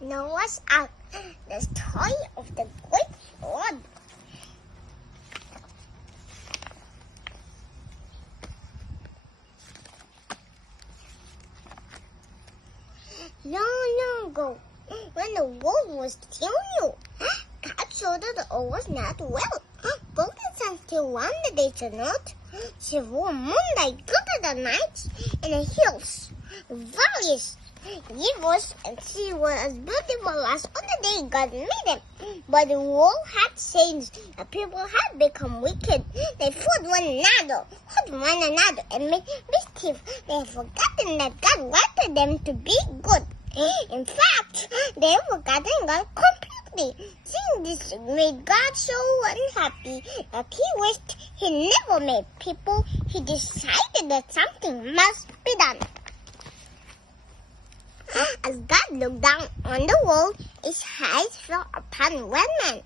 Noah's Ark, the story of the great flood. Long ago, when the world was still new, God saw that the earth was not well. Both the sun still wanted it or not. Silver moonlight covered the nights and the hills, valleys, rivers, and sea were as beautiful as on the day God made them. But the world had changed. The people had become wicked. They fought one another, hurt one another, and made mischief. They had forgotten that God wanted them to be good. In fact, they had forgotten God completely. Seeing this made God so unhappy that he wished he never made people. He decided that something must be done. As God looked down on the world, his eyes fell upon one man,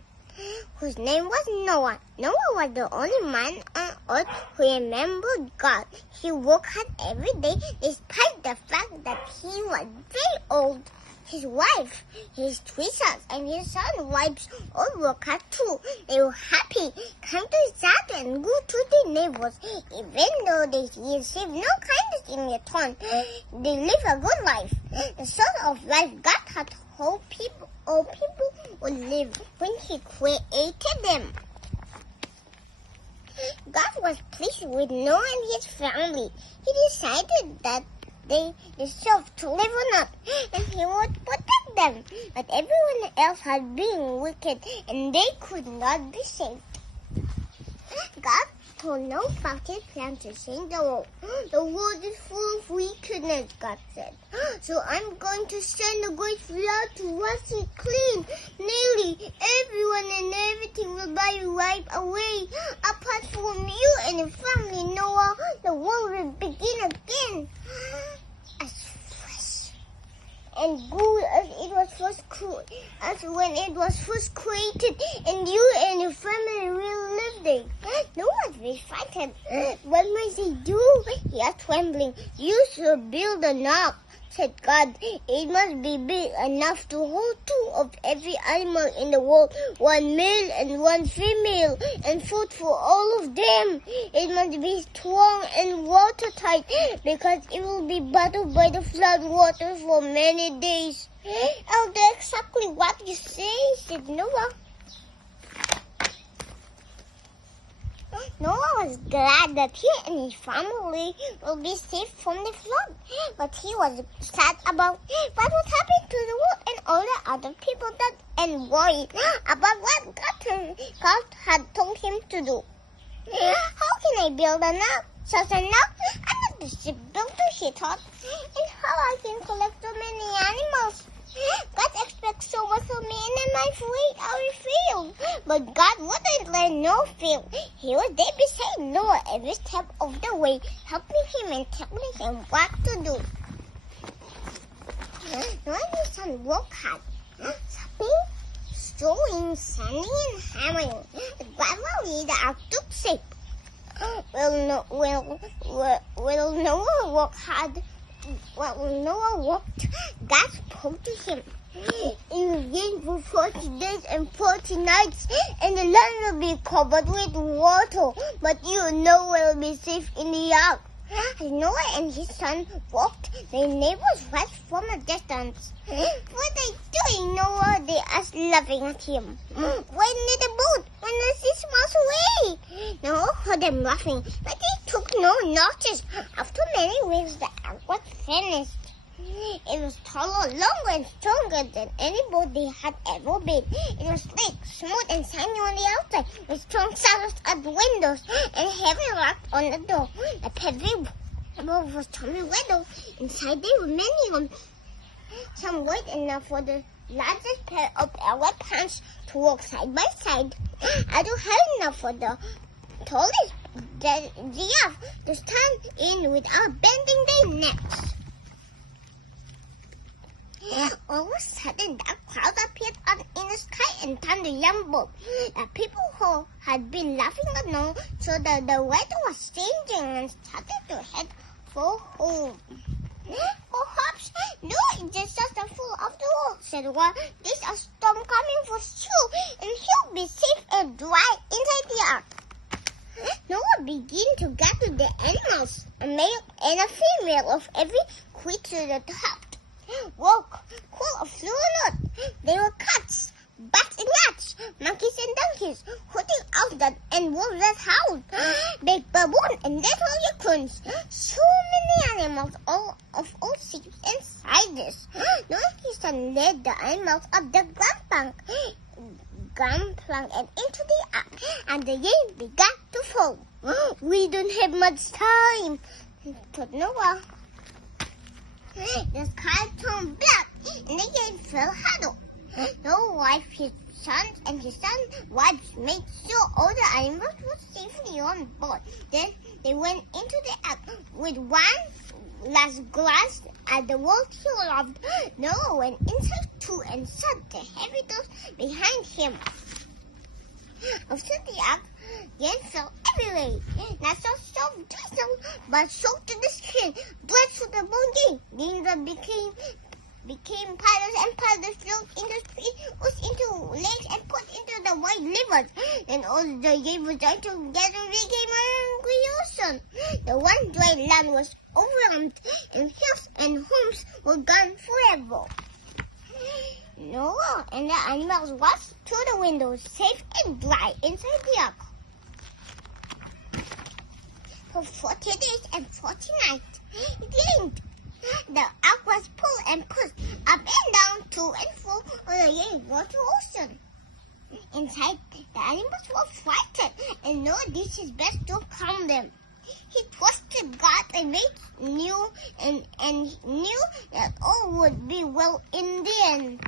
whose name was Noah. Noah was the only man on earth who remembered God. He worked hard every day, despite the fact that he was very old. His wife, his 3 sons, and his son's wives all worked hard too. They were happy, kind to each other, and good to their neighbors. Even though they received no kindness in return, they lived a good life. The sort of life God had hoped people would live when he created them. God was pleased with Noah and his family. He decided that they deserved to live on earth, and he would protect them. But everyone else had been wicked, and they could not be saved. God told Noah about his plan to change the world. The world is full of wickedness, God said. So I'm going to send a great flood to wash it clean. Nearly everyone and everything will be wiped away. Apart from you and your family, Noah, the world will begin again. As fresh and good as it was as when it was first created, and you and your family will live there. Noah was very frightened. What must he do? He asked, trembling. You should build an ark, said God. It must be big enough to hold 2 of every animal in the world, 1 male and 1 female, and food for all of them. It must be strong and watertight, because it will be battered by the flood water for many days. I'll do exactly what you say, said Noah. Noah was glad that he and his family will be saved from the flood, but he was sad about what would happen to the world and all the other people and worried about what God had told him to do. How can I build an ark? Such an ark? I'm not the shipbuilder, he thought, and how I can collect so many animals. God expects so much of me, and I might wait I will fail. But God wouldn't let Noah fail. He was there beside Noah every step of the way, helping him and telling him what to do. Noah and his son worked hard, chopping, sewing, sanding, and hammering. Gradually, the ark took shape. Will Noah work hard? When Noah walked, God spoke to him. It will rain for 40 days and 40 nights, and the land will be covered with water, but you and Noah will be safe in the ark. As Noah and his son walked, their neighbors watched from a distance. What are they doing, Noah? They asked, laughing at him. Why need a boat when the 6 miles away? Noah heard them laughing, but they took no notice. After many weeks, the ark was finished. It was taller, longer, and stronger than any boat they had ever been. It was slick, smooth, and shiny on the outside, with strong shutters at the windows and heavy lock on the door. The pavilion was stormy weather. Inside there were many rooms, some wide enough for the largest pair of elephants to walk side by side. Others high enough for the tallest giraffe to stand in without bending their necks. All of a sudden, dark clouds appeared in the sky and turned to yellow. The people who had been laughing at Noah saw that the weather was changing and started to head for home. Perhaps Noah is just a fool after all, said Noah. There's a storm coming for sure, and he'll be safe and dry inside the ark. Noah began to gather the animals, a male and a female of every creature that hopped, walked, crawled, or flew or not. They were cats, bats and rats, monkeys and donkeys, hooting owls and wolves that howled, big baboon and little raccoons. So many animals, all of all shapes and sizes. Noah led the animals up the gangplank and into the ark, and the rain began to fall. We don't have much time, thought Noah. The sky turned black, and the rain fell harder. Noah's wife, his sons, and his son's wives made sure all the animals were safely on board. Then they went into the ark with one last glance at the world he loved. Noah went inside too and shut the heavy doors behind him. After the ark, rain fell everywhere. Not so soft drizzle, but soaked to the skin, blood to the bone. Rain became puddles, and puddles flowed into the street, into lakes, and put into the white rivers. And all the rivers joined together became an angry ocean. The one dry land was overwhelmed, and hills and homes were gone forever. Noah and the animals watched through the windows, safe and dry inside the ark. For 40 days and 40 nights, it rained. The ark was pulled and pushed up and down, to and fro on the rainwater ocean. Inside, the animals were frightened, and Noah did his best to calm them. He trusted God and knew that all would be well in the end.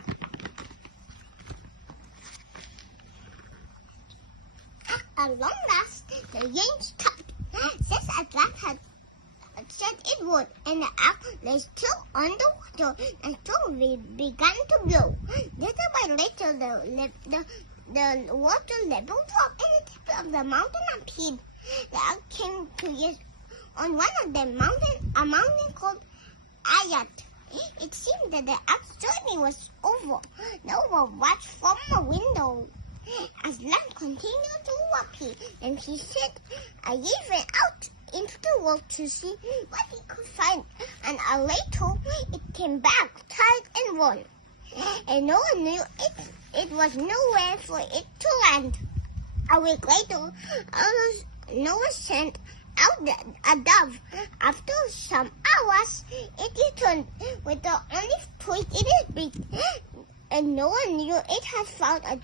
At long last, the rain stopped, just as God had said it would, and the ark lay still on the water until it began to blow. Little by little, the water level dropped, and the tip of the mountain appeared. The ark came to rest on one of the mountains, a mountain called Aloud. It seemed that the ark's journey was over. Noah watched from a window as land continued to rocky, and he said, I went out into the world to see what he could find, and a hour later it came back tired and worn, and no one knew it was nowhere for it to land. A week later, Noah sent out a dove. After some hours, it returned with the only twig in its beak, and no one knew it had found a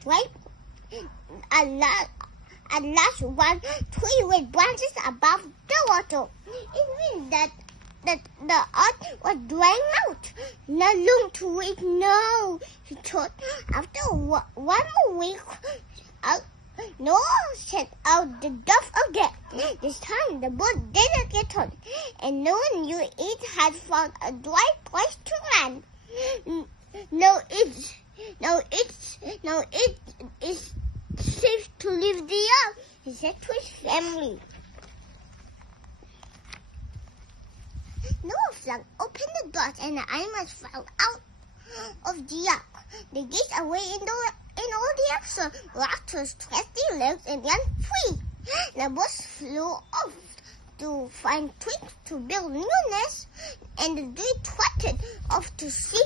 last one tree with branches above the water. It means that the earth was drying out. Not long to wait now, he thought. After one more week, Noah sent out the dove again. This time the bird didn't return, and no one knew it had found a dry place to land. Now it is safe to leave the ark, he said to his family. Noah flung open the doors, and the animals fell out of the ark. They gazed away in all directions, laughter stretched their legs and ran free. The birds flew off to find twigs to build new nests, and the deer trotted off to see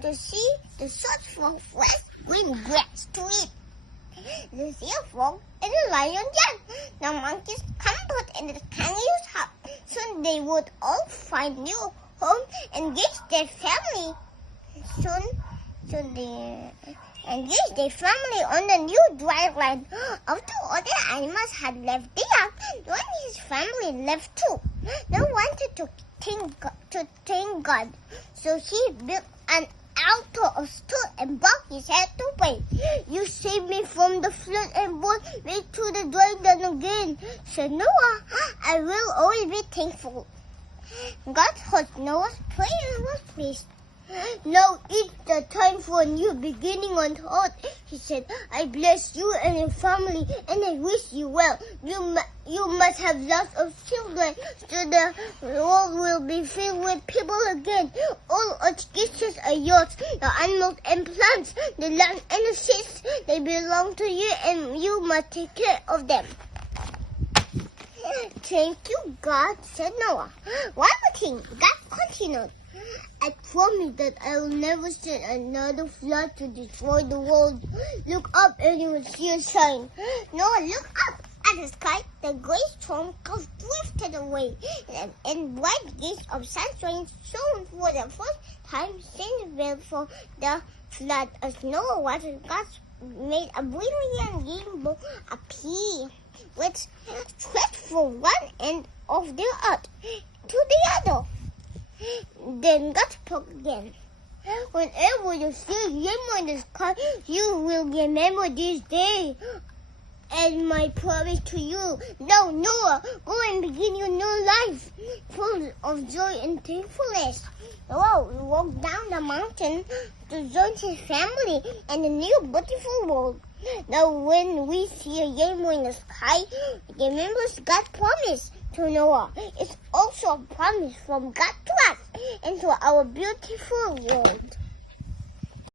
the search for fresh green grass to eat. The deer frog and the lion jumped. The monkeys camped in the kangaroo's hut. Soon they would all find new homes and reach their family. Soon they engaged their family on the new dry land. After all the animals had left the ark, Noah and his family left too. Noah wanted to thank God, so he built an altar of stone and bowed his head to pray. You saved me from the flood and brought me to the dry land again, said Noah. I will always be thankful. God heard Noah's prayer and was pleased. Now it's the time for a new beginning on earth. He said, I bless you and your family, and I wish you well. You must have lots of children, so the world will be filled with people again. All earth's creatures are yours, the animals and plants, the land and the seas. They belong to you, and you must take care of them. Thank you, God, said Noah. One more thing, God continued. I promise that I will never send another flood to destroy the world. Look up and you will see a sign. Noah looked up at the sky. The great storm clouds drifted away, and bright gleams of sunshine shone for the first time since before the flood. As Noah watched, God made a brilliant rainbow appear, which stretched from one end of the earth to the other. Then God spoke again. Whenever you see a rainbow in the sky, you will remember this day and my promise to you. Now, Noah, go and begin your new life, full of joy and thankfulness. Noah walked down the mountain to join his family and a new beautiful world. Now, when we see a rainbow in the sky, remember God's promise to Noah. It's also a promise from God to us and to our beautiful world.